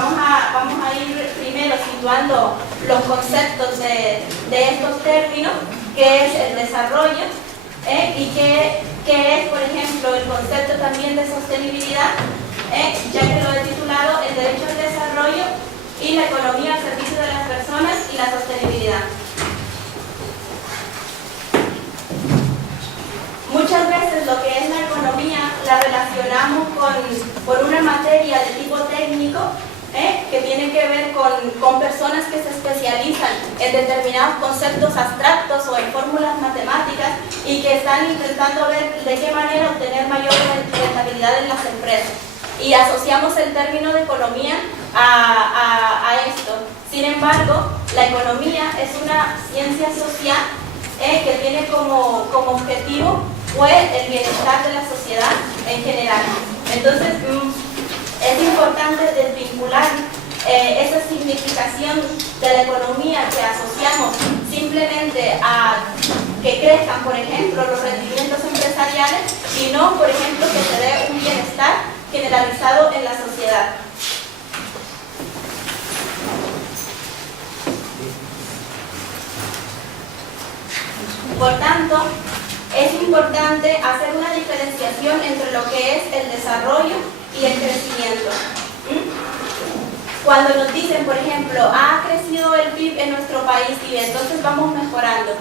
vamos a ir primero situando los conceptos de estos términos, que es el desarrollo, y que es, por ejemplo, el concepto también de sostenibilidad, ya que lo he titulado el derecho al desarrollo y la economía al servicio de las personas y la sostenibilidad. Muchas veces lo que es la economía la relacionamos con una materia de tipo técnico, que tiene que ver con personas que se especializan en determinados conceptos abstractos o en fórmulas matemáticas y que están intentando ver de qué manera obtener mayor rentabilidad en las empresas. Y asociamos el término de economía a esto. Sin embargo, la economía es una ciencia social que tiene como objetivo el bienestar de la sociedad en general. Entonces, es importante desvincular esa significación de la economía que asociamos simplemente a que crezcan, por ejemplo, los rendimientos empresariales y no, por ejemplo, que se dé un bienestar generalizado en la sociedad. Por tanto, es importante hacer una diferenciación entre lo que es el desarrollo y el crecimiento. Cuando nos dicen, por ejemplo, ha crecido el PIB en nuestro país y entonces vamos mejorando.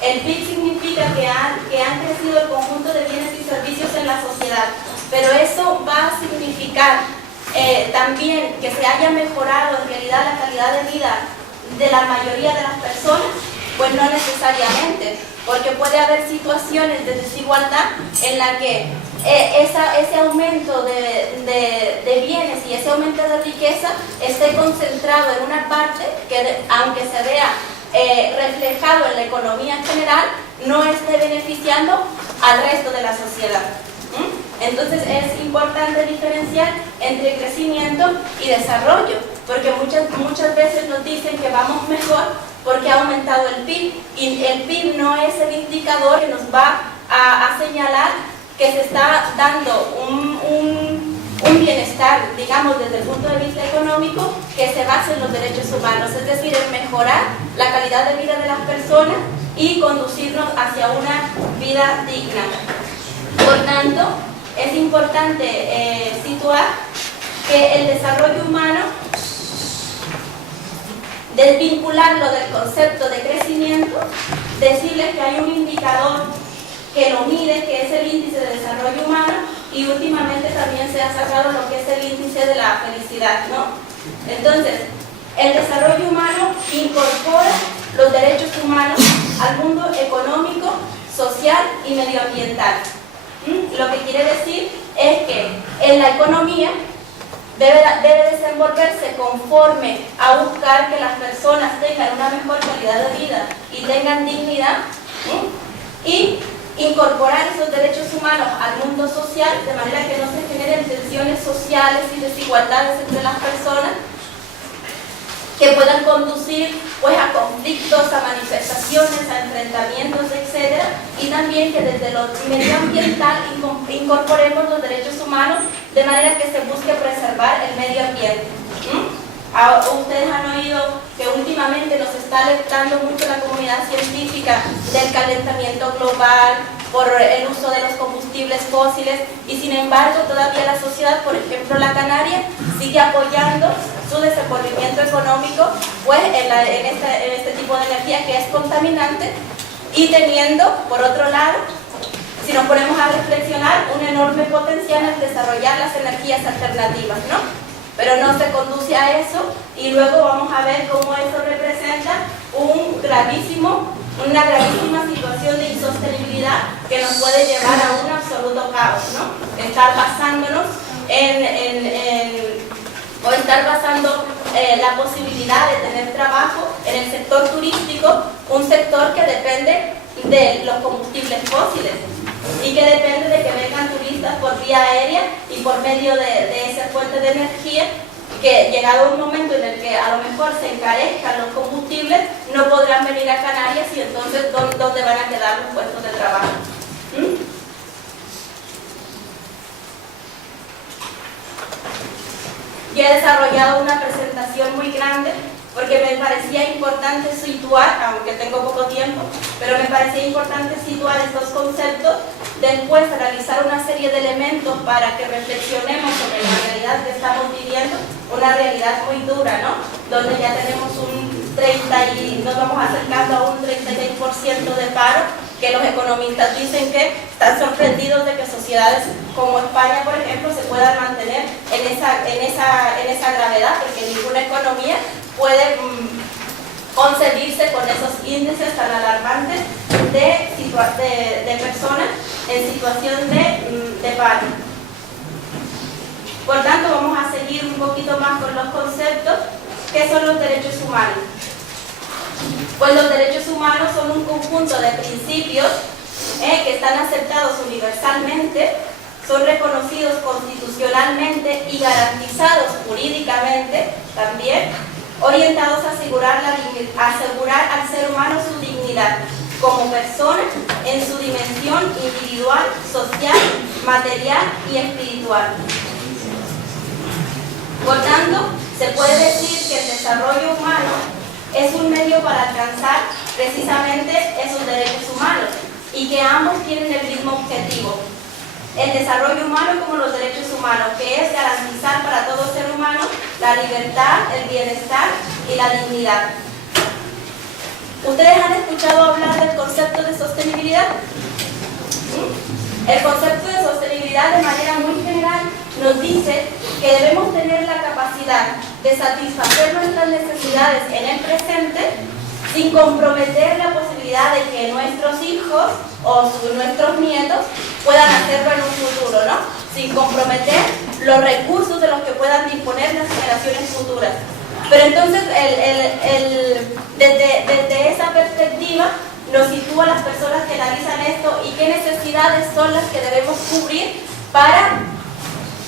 El PIB significa que han crecido el conjunto de bienes y servicios en la sociedad, pero eso va a significar también que se haya mejorado en realidad la calidad de vida de la mayoría de las personas. Pues no necesariamente, porque puede haber situaciones de desigualdad en la que ese aumento de bienes y ese aumento de riqueza esté concentrado en una parte que, aunque se vea reflejado en la economía en general, no esté beneficiando al resto de la sociedad. Entonces es importante diferenciar entre crecimiento y desarrollo, porque muchas veces nos dicen que vamos mejor porque ha aumentado el PIB, y el PIB no es el indicador que nos va a señalar que se está dando un bienestar, digamos, desde el punto de vista económico, que se basa en los derechos humanos, es decir, en mejorar la calidad de vida de las personas y conducirnos hacia una vida digna. Por tanto, es importante situar que el desarrollo humano, desvincularlo del concepto de crecimiento, decirles que hay un indicador que lo mide, que es el índice de desarrollo humano, y últimamente también se ha sacado lo que es el índice de la felicidad, ¿no? Entonces, el desarrollo humano incorpora los derechos humanos al mundo económico, social y medioambiental. Lo que quiere decir es que en la economía debe desenvolverse conforme a buscar que las personas tengan una mejor calidad de vida y tengan dignidad, y incorporar esos derechos humanos al mundo social de manera que no se generen tensiones sociales y desigualdades entre las personas que puedan conducir pues a conflictos, a manifestaciones, a enfrentamientos, etc. Y también que desde lo medioambiental incorporemos los derechos humanos de manera que se busque preservar el medio ambiente. Ustedes han oído que últimamente nos está alertando mucho la comunidad científica del calentamiento global por el uso de los combustibles fósiles, y sin embargo todavía la sociedad, por ejemplo la canaria, sigue apoyando su desenvolvimiento económico pues en este tipo de energía que es contaminante, y teniendo, por otro lado, si nos ponemos a reflexionar, un enorme potencial en desarrollar las energías alternativas, ¿no? Pero no se conduce a eso, y luego vamos a ver cómo eso representa una gravísima situación de insostenibilidad que nos puede llevar a un absoluto caos, ¿no? Estar basándonos estar basando la posibilidad de tener trabajo en el sector turístico, un sector que depende de los combustibles fósiles y que depende de que vengan turistas por vía aérea y por medio de esa fuente de energía, que llegado un momento en el que a lo mejor se encarezcan los combustibles, no podrán venir a Canarias, y entonces ¿dónde van a quedar los puestos de trabajo? Y he desarrollado desarrollado una presentación muy grande porque me parecía importante situar, aunque tengo poco tiempo, pero me parecía importante situar estos conceptos, después analizar una serie de elementos para que reflexionemos sobre la realidad que estamos viviendo, una realidad muy dura, ¿no? Donde ya tenemos un 30 y nos vamos acercando a un 36% de paro, que los economistas dicen que están sorprendidos de que sociedades como España, por ejemplo, se puedan mantener en esa gravedad, porque ninguna economía puede concebirse con esos índices tan alarmantes de personas en situación de paro. Por tanto, vamos a seguir un poquito más con los conceptos. ¿Qué son los derechos humanos? Pues los derechos humanos son un conjunto de principios que están aceptados universalmente, son reconocidos constitucionalmente y garantizados jurídicamente también, orientados a asegurar al ser humano su dignidad como persona en su dimensión individual, social, material y espiritual. Por tanto, se puede decir que el desarrollo humano es un medio para alcanzar precisamente esos derechos humanos y que ambos tienen el mismo objetivo. El desarrollo humano como los derechos humanos, que es garantizar para todo ser humano la libertad, el bienestar y la dignidad. ¿Ustedes han escuchado hablar del concepto de sostenibilidad? El concepto de sostenibilidad de manera muy general nos dice que debemos tener la capacidad de satisfacer nuestras necesidades en el presente sin comprometer la posibilidad de que nuestros hijos o nuestros nietos puedan hacerlo en un futuro, ¿no? Sin comprometer los recursos de los que puedan disponer las generaciones futuras. Pero entonces, desde esa perspectiva, nos sitúa a las personas que analizan esto y qué necesidades son las que debemos cubrir para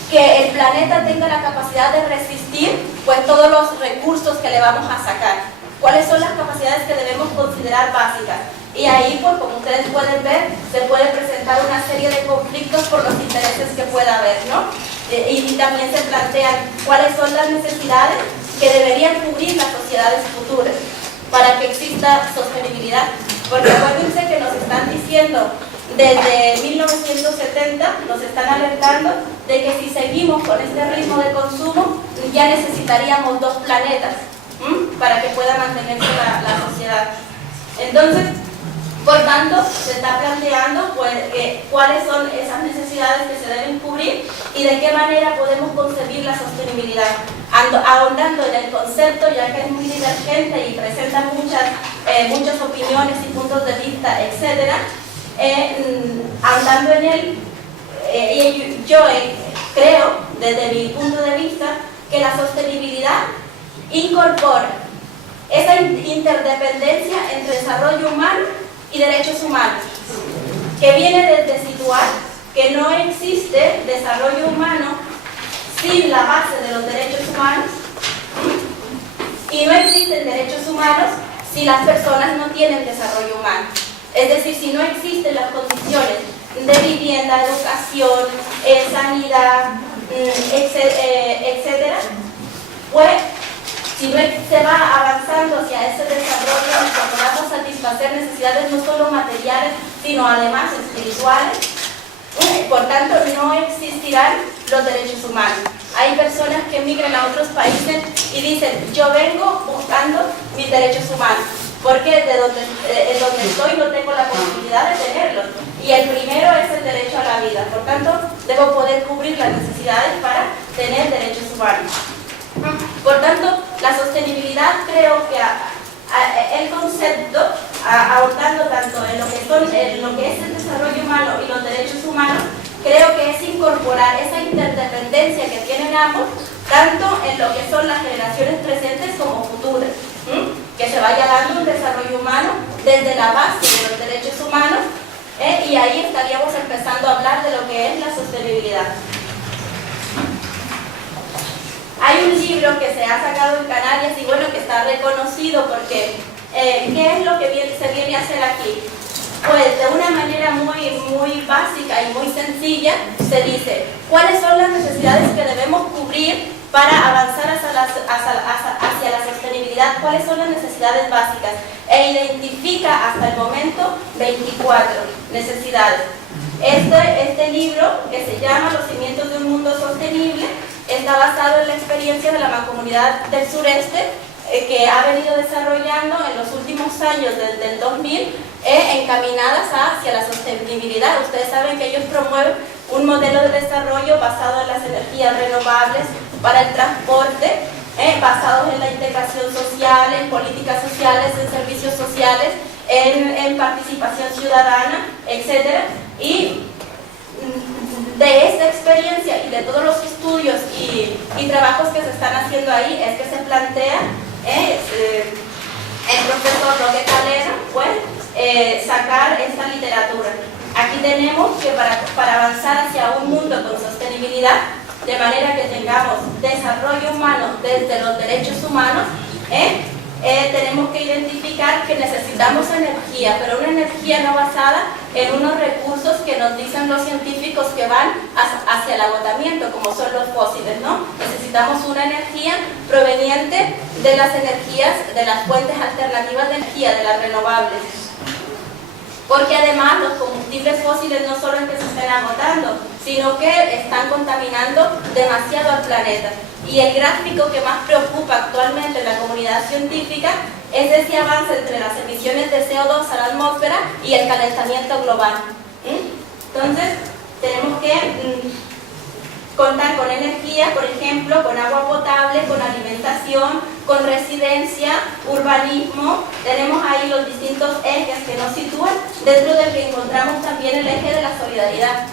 que el planeta tenga la capacidad de resistir pues todos los recursos que le vamos a sacar. ¿Cuáles son las capacidades que debemos considerar básicas? Y ahí, pues como ustedes pueden ver, se puede presentar una serie de conflictos por los intereses que pueda haber, ¿no? Y también se plantean cuáles son las necesidades que deberían cubrir las sociedades futuras para que exista sostenibilidad. Porque acuérdense que nos están diciendo desde 1970, nos están alertando de que si seguimos con este ritmo de consumo ya necesitaríamos 2 planetas para que pueda mantenerse la sociedad. Entonces, por tanto, se está planteando pues, cuáles son esas necesidades que se deben cubrir y de qué manera podemos concebir la sostenibilidad. Ahondando en el concepto, ya que es muy divergente y presenta muchas opiniones y puntos de vista, etc. Ahondando en él, yo creo, desde mi punto de vista, que la sostenibilidad incorpora esa interdependencia entre desarrollo humano y derechos humanos, que viene desde situar que no existe desarrollo humano sin la base de los derechos humanos y no existen derechos humanos si las personas no tienen desarrollo humano. Es decir, si no existen las condiciones de vivienda, educación, sanidad, etcétera, pues si no se va avanzando hacia ese desarrollo, vamos a satisfacer necesidades no solo materiales, sino además espirituales. Por tanto, no existirán los derechos humanos. Hay personas que emigran a otros países y dicen, yo vengo buscando mis derechos humanos, porque en donde estoy no tengo la posibilidad de tenerlos. Y el primero es el derecho a la vida. Por tanto, debo poder cubrir las necesidades para tener derechos humanos. Por tanto, la sostenibilidad, creo que el concepto, ahondando tanto en lo que es el desarrollo humano y los derechos humanos, creo que es incorporar esa interdependencia que tienen ambos, tanto en lo que son las generaciones presentes como futuras, que se vaya dando un desarrollo humano desde la base de los derechos humanos, y ahí estaríamos empezando a hablar de lo que es la sostenibilidad. Hay un libro que se ha sacado en Canarias y bueno, que está reconocido porque ¿qué es lo que se viene a hacer aquí? Pues de una manera muy básica y muy sencilla se dice cuáles son las necesidades que debemos cubrir para avanzar hacia la sostenibilidad, cuáles son las necesidades básicas, e identifica hasta el momento 24 necesidades. Este libro, que se llama Los cimientos de un mundo sostenible, está basado en la experiencia de la Mancomunidad del Sureste, que ha venido desarrollando en los últimos años, desde el 2000, encaminadas hacia la sostenibilidad. Ustedes saben que ellos promueven un modelo de desarrollo basado en las energías renovables para el transporte, basados en la integración social, en políticas sociales, en servicios sociales, en participación ciudadana, etc. Y de esta experiencia y de todos los estudios y trabajos que se están haciendo ahí es que se plantea el profesor Roque Calera, pues, sacar esta literatura. Aquí tenemos que para avanzar hacia un mundo con sostenibilidad, de manera que tengamos desarrollo humano desde los derechos humanos, tenemos que identificar que necesitamos energía, pero una energía no basada en unos recursos que nos dicen los científicos que van hacia el agotamiento, como son los fósiles, ¿no? Necesitamos una energía proveniente de las energías, de las fuentes alternativas de energía, de las renovables. Porque además los combustibles fósiles no solo es que se estén agotando, sino que están contaminando demasiado al planeta. Y el gráfico que más preocupa actualmente en la comunidad científica es ese avance entre las emisiones de CO2 a la atmósfera y el calentamiento global. Entonces, tenemos que contar con energía, por ejemplo, con agua potable, con alimentación, con residencia, urbanismo. Tenemos ahí los distintos ejes que nos sitúan, dentro del que encontramos también el eje de la solidaridad.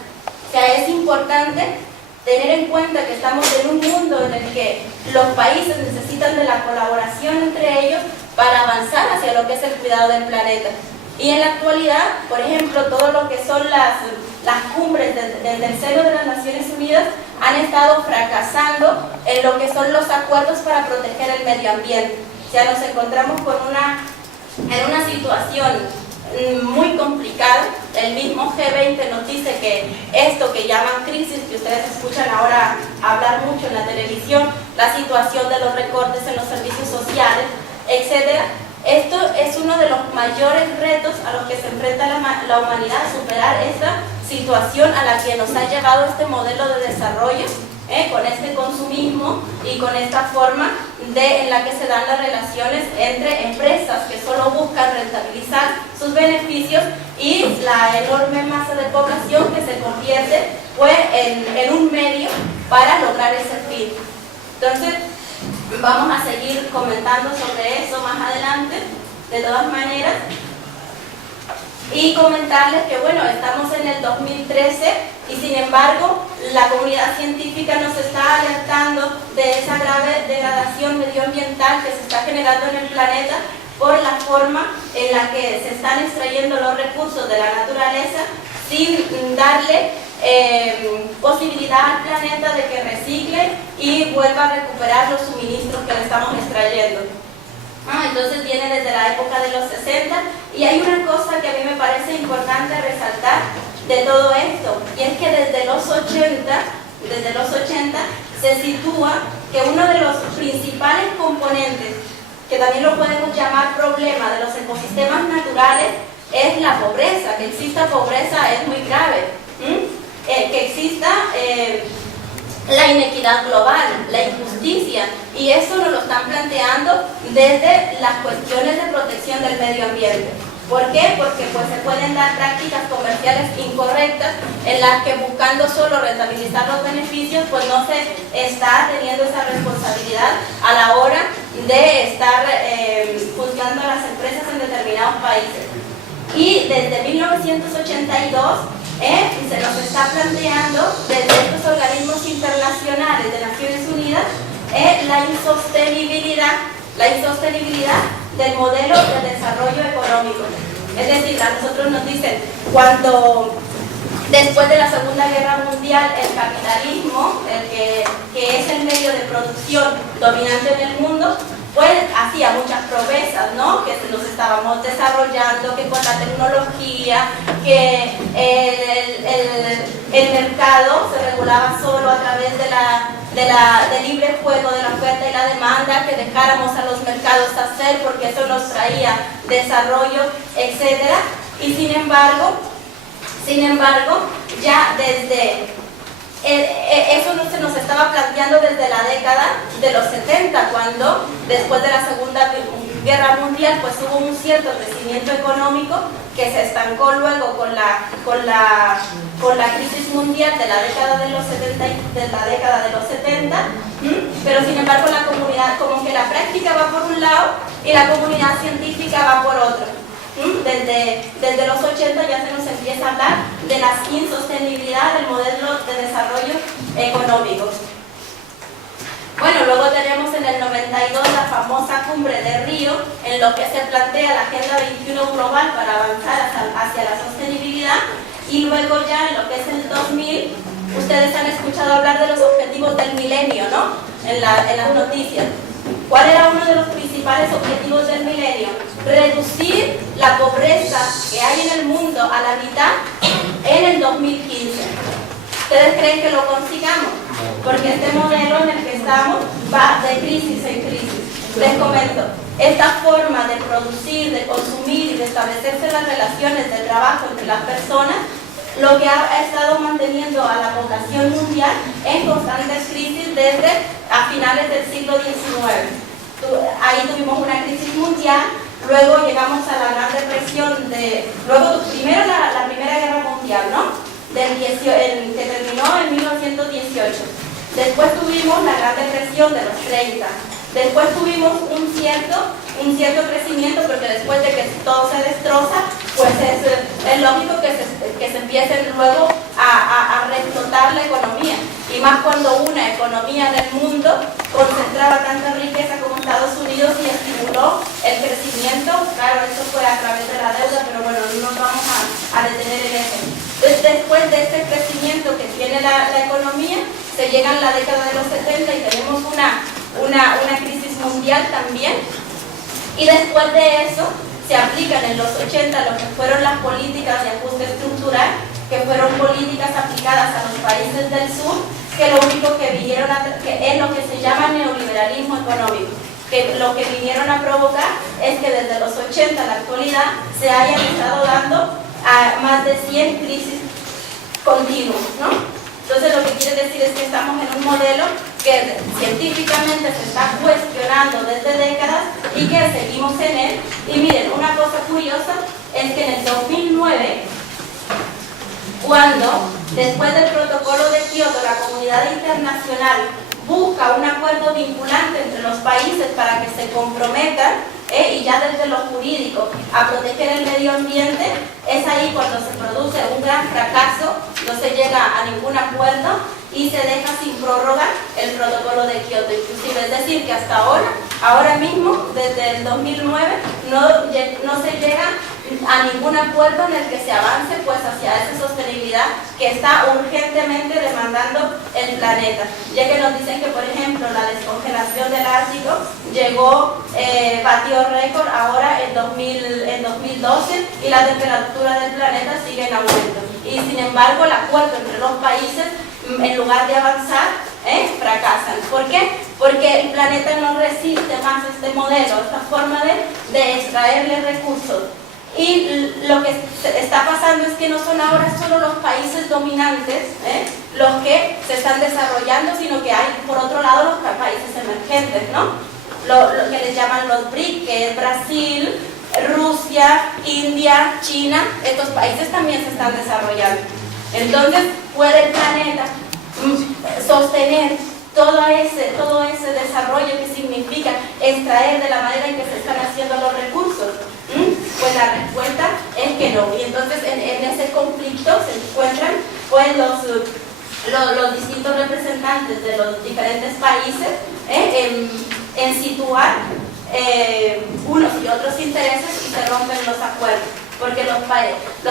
O sea, es importante tener en cuenta que estamos en un mundo en el que los países necesitan de la colaboración entre ellos para avanzar hacia lo que es el cuidado del planeta. Y en la actualidad, por ejemplo, todo lo que son las cumbres desde el seno de las Naciones Unidas han estado fracasando en lo que son los acuerdos para proteger el medio ambiente. O sea, nos encontramos en una situación muy complicada. El mismo G20 nos dice que esto que llaman crisis, que ustedes escuchan ahora hablar mucho en la televisión, la situación de los recortes en los servicios sociales, etcétera. Esto es uno de los mayores retos a los que se enfrenta la humanidad, superar esta situación a la que nos ha llevado este modelo de desarrollo, con este consumismo y con esta forma en la que se dan las relaciones entre empresas que solo buscan rentabilizar sus beneficios y la enorme masa de población que se convierte pues, en un medio para lograr ese fin. Entonces, vamos a seguir comentando sobre eso más adelante, de todas maneras, y comentarles que, bueno, estamos en el 2013 y sin embargo la comunidad científica nos está alertando de esa grave degradación medioambiental que se está generando en el planeta por la forma en la que se están extrayendo los recursos de la naturaleza sin darle posibilidad al planeta de que recicle y vuelva a recuperar los suministros que le estamos extrayendo. Entonces viene desde la época de los 60 y hay una cosa que a mí me parece importante resaltar de todo esto, y es que desde los 80 se sitúa que uno de los principales componentes, que también lo podemos llamar problema de los ecosistemas naturales, es la pobreza. Que exista pobreza es muy grave. Que exista la inequidad global, la injusticia, y eso nos lo están planteando desde las cuestiones de protección del medio ambiente. ¿Por qué? Porque pues, se pueden dar prácticas comerciales incorrectas en las que buscando solo rentabilizar los beneficios, pues no se está teniendo esa responsabilidad a la hora de estar juzgando a las empresas en determinados países. Y desde 1982 se nos está planteando desde estos organismos internacionales de Naciones Unidas la insostenibilidad del modelo de desarrollo económico. Es decir, a nosotros nos dicen, cuando después de la Segunda Guerra Mundial el capitalismo, que es el medio de producción dominante en el mundo, pues hacía muchas promesas, ¿no? Que nos estábamos desarrollando, que con la tecnología, que el mercado se regulaba solo a través de de libre juego de la oferta y la demanda, que dejáramos a los mercados hacer porque eso nos traía desarrollo, etcétera. Y sin embargo, ya desde eso no se nos estaba planteando desde la década de los 70, cuando después de la Segunda Guerra Mundial pues hubo un cierto crecimiento económico que se estancó luego con la crisis mundial de la década de los 70, pero sin embargo la comunidad, como que la práctica va por un lado y la comunidad científica va por otro. Desde los 80 ya se nos empieza a hablar de la insostenibilidad del modelo de desarrollo económico. Bueno, luego tenemos en el 92 la famosa Cumbre de Río, en lo que se plantea la Agenda 21 global para avanzar hacia la sostenibilidad, y luego ya en lo que es el 2000, ustedes han escuchado hablar de los objetivos del milenio, ¿no? En las noticias. ¿Cuál era uno de los principales objetivos del milenio? Reducir la pobreza que hay en el mundo a la mitad en el 2015. ¿Ustedes creen que lo consigamos? Porque este modelo en el que estamos va de crisis en crisis. Les comento, esta forma de producir, de consumir y de establecerse las relaciones de trabajo entre las personas, lo que ha estado manteniendo a la población mundial en constantes crisis desde a finales del siglo XIX. Ahí tuvimos una crisis mundial, luego llegamos a la Gran Depresión, primero la Primera Guerra Mundial, ¿no? Que terminó en 1918. Después tuvimos la Gran Depresión de los 30. Después tuvimos un cierto crecimiento, porque después de que todo se destroza, pues es lógico que se empiece luego a reexplotar la economía. Y más cuando una economía en el mundo concentraba tanta riqueza como Estados Unidos y estimuló el crecimiento. Claro, eso fue a través de la deuda, pero bueno, no nos vamos a detener en eso. Entonces, después de este crecimiento que tiene la economía, se llega a la década de los 70 y tenemos una crisis mundial también, y después de eso se aplican en los 80 lo que fueron las políticas de ajuste estructural, que fueron políticas aplicadas a los países del sur, que lo único que vinieron que es lo que se llama neoliberalismo económico, que lo que vinieron a provocar es que desde los 80 a la actualidad se hayan estado dando a más de 100 crisis continuas, ¿no? Entonces lo que quiere decir es que estamos en un modelo que científicamente se está cuestionando desde décadas y que seguimos en él. Y miren, una cosa curiosa es que en el 2009, cuando después del protocolo de Kioto la comunidad internacional busca un acuerdo vinculante entre los países para que se comprometan, y ya desde lo jurídico, a proteger el medio ambiente, es ahí cuando se produce un gran fracaso, no se llega a ningún acuerdo y se deja sin prórroga el protocolo de Kioto, inclusive. Es decir, que hasta ahora mismo, desde el 2009, no se llega a ningún acuerdo en el que se avance pues hacia esa sostenibilidad que está urgentemente demandando el planeta, ya que nos dicen que, por ejemplo, la descongelación del Ártico batió récord ahora en 2012 y la temperatura del planeta sigue en aumento. Y sin embargo, el acuerdo entre los países, en lugar de avanzar, fracasan. ¿Por qué? Porque el planeta no resiste más este modelo, esta forma de extraerle recursos. Y lo que está pasando es que no son ahora solo los países dominantes los que se están desarrollando, sino que hay por otro lado los países emergentes, ¿no? Lo que les llaman los BRIC, que es Brasil, Rusia, India, China. Estos países también se están desarrollando. Entonces, ¿puede el planeta sostener todo ese desarrollo que significa extraer de la manera en que se están haciendo los recursos? Pues la respuesta es que no. Y entonces en ese conflicto se encuentran pues los distintos representantes de los diferentes países en situar unos y otros intereses, y se rompen los acuerdos. Porque los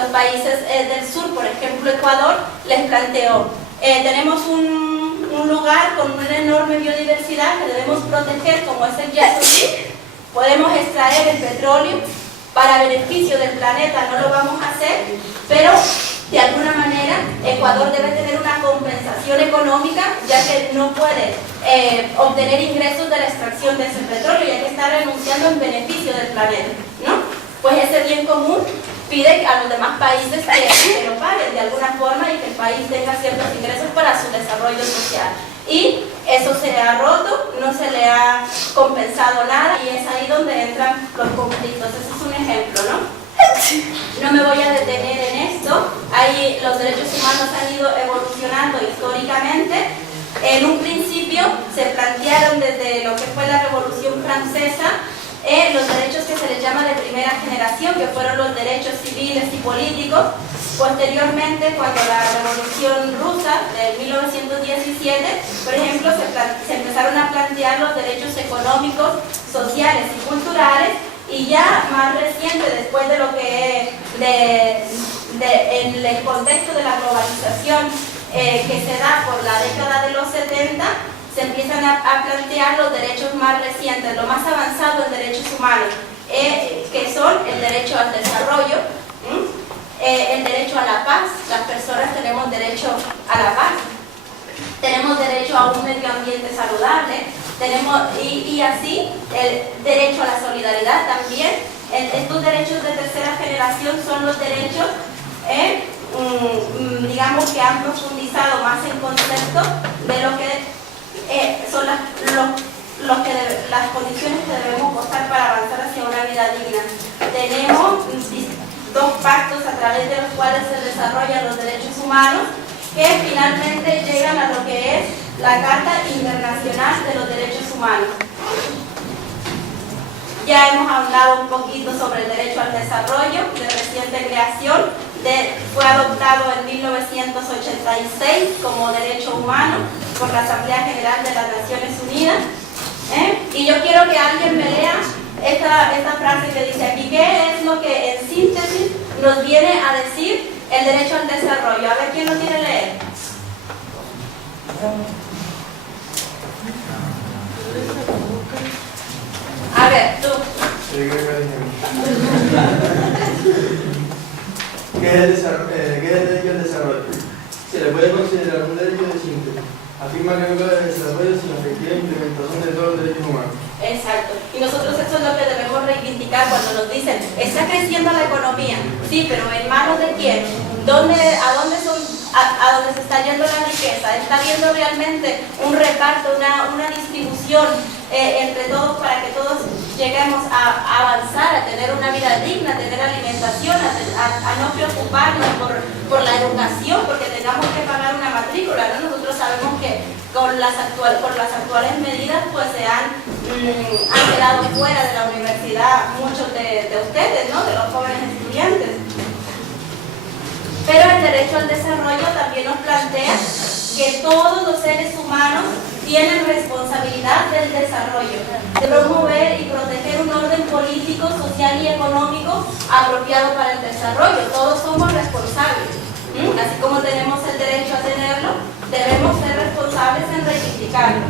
países del sur, por ejemplo Ecuador, les planteó, tenemos un lugar con una enorme biodiversidad que debemos proteger, como es el Yasuní. Podemos extraer el petróleo para beneficio del planeta, no lo vamos a hacer, pero de alguna manera Ecuador debe tener una compensación económica, ya que no puede obtener ingresos de la extracción de ese petróleo, ya que está renunciando en beneficio del planeta, ¿no? Pues ese bien común pide a los demás países que lo paguen de alguna forma y que el país tenga ciertos ingresos para su desarrollo social. Y eso se ha roto, no se le ha compensado nada y es ahí donde entran los conflictos. Ese es un ejemplo, ¿no? No me voy a detener en esto. Ahí los derechos humanos han ido evolucionando históricamente. En un principio se plantearon desde lo que fue la Revolución Francesa los derechos que se les llama de primera generación, que fueron los derechos civiles y políticos. Posteriormente, cuando la Revolución Rusa de 1917, por ejemplo, se empezaron a plantear los derechos económicos, sociales y culturales, y ya más reciente, después de lo que en el contexto de la globalización que se da por la década de los 70, se empiezan a plantear los derechos más recientes, lo más avanzado en derechos humanos, que son el derecho al desarrollo, el derecho a la paz. Las personas tenemos derecho a la paz, tenemos derecho a un medio ambiente saludable, y así el derecho a la solidaridad también. Estos derechos de tercera generación son los derechos digamos que han profundizado más en concepto de lo que son las condiciones que debemos gozar para avanzar hacia una vida digna. Tenemos dos pactos a través de los cuales se desarrollan los derechos humanos, que finalmente llegan a lo que es la Carta Internacional de los Derechos Humanos. Ya hemos hablado un poquito sobre el derecho al desarrollo, de reciente creación, fue adoptado en 1986 como derecho humano por la Asamblea General de las Naciones Unidas. Y yo quiero que alguien me lea esta frase que dice aquí, ¿qué es lo que en síntesis nos viene a decir el derecho al desarrollo? A ver, ¿quién lo quiere leer? A ver, tú. ¿Qué es el derecho al desarrollo? Se le puede considerar un derecho de síntesis. Afirma que no cabe el desarrollo sin efectiva implementación de todos los derechos humanos. Exacto. Y nosotros eso es lo que debemos reivindicar cuando nos dicen, está creciendo la economía. Sí, pero ¿en manos de quién? ¿A dónde se está yendo la riqueza? ¿Está habiendo realmente un reparto, una distribución entre todos para que todos lleguemos a avanzar, a tener una vida digna, a tener alimentación, a no preocuparnos por la educación, porque tengamos que pagar una matrícula, ¿no? Nosotros sabemos que por las actuales medidas pues se han quedado fuera de la universidad muchos de ustedes, ¿no? De los jóvenes estudiantes. Pero el derecho al desarrollo también nos plantea que todos los seres humanos tienen responsabilidad del desarrollo, de promover y proteger un orden político, social y económico apropiado para el desarrollo. Todos somos responsables. Así como tenemos el derecho a tenerlo, debemos ser responsables en reivindicarlo.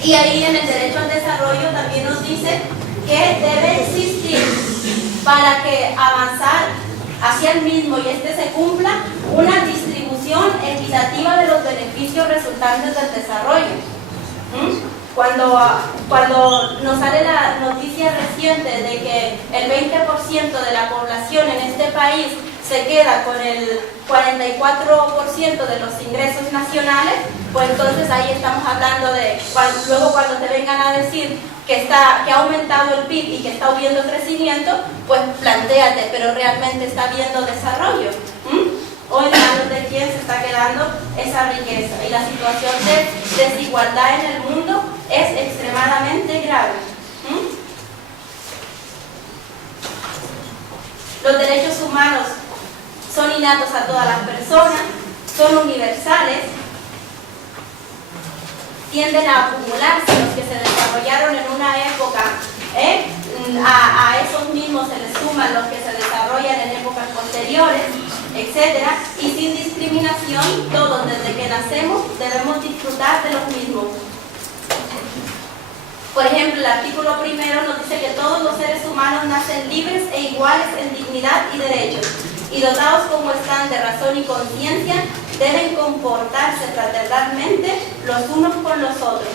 Y ahí en el derecho al desarrollo también nos dice que debe existir, para que avanzar hacia el mismo y este se cumpla, una distribución equitativa de los beneficios resultantes del desarrollo. Cuando nos sale la noticia reciente de que el 20% de la población en este país se queda con el 44% de los ingresos nacionales, pues entonces ahí estamos hablando de, luego cuando te vengan a decir que ha aumentado el PIB y que está habiendo crecimiento, pues plantéate, pero realmente está habiendo desarrollo. ¿O en manos de quién se está quedando esa riqueza? Y la situación de desigualdad en el mundo es extremadamente grave. Los derechos humanos son innatos a todas las personas, son universales, tienden a acumularse. Los que se desarrollaron en una época, a esos mismos se les suman los que se desarrollan en épocas posteriores, etc. Y sin discriminación, todos desde que nacemos debemos disfrutar de los mismos. Por ejemplo, el artículo primero nos dice que todos los seres humanos nacen libres e iguales en dignidad y derechos, y dotados como están de razón y conciencia, deben comportarse fraternalmente los unos con los otros,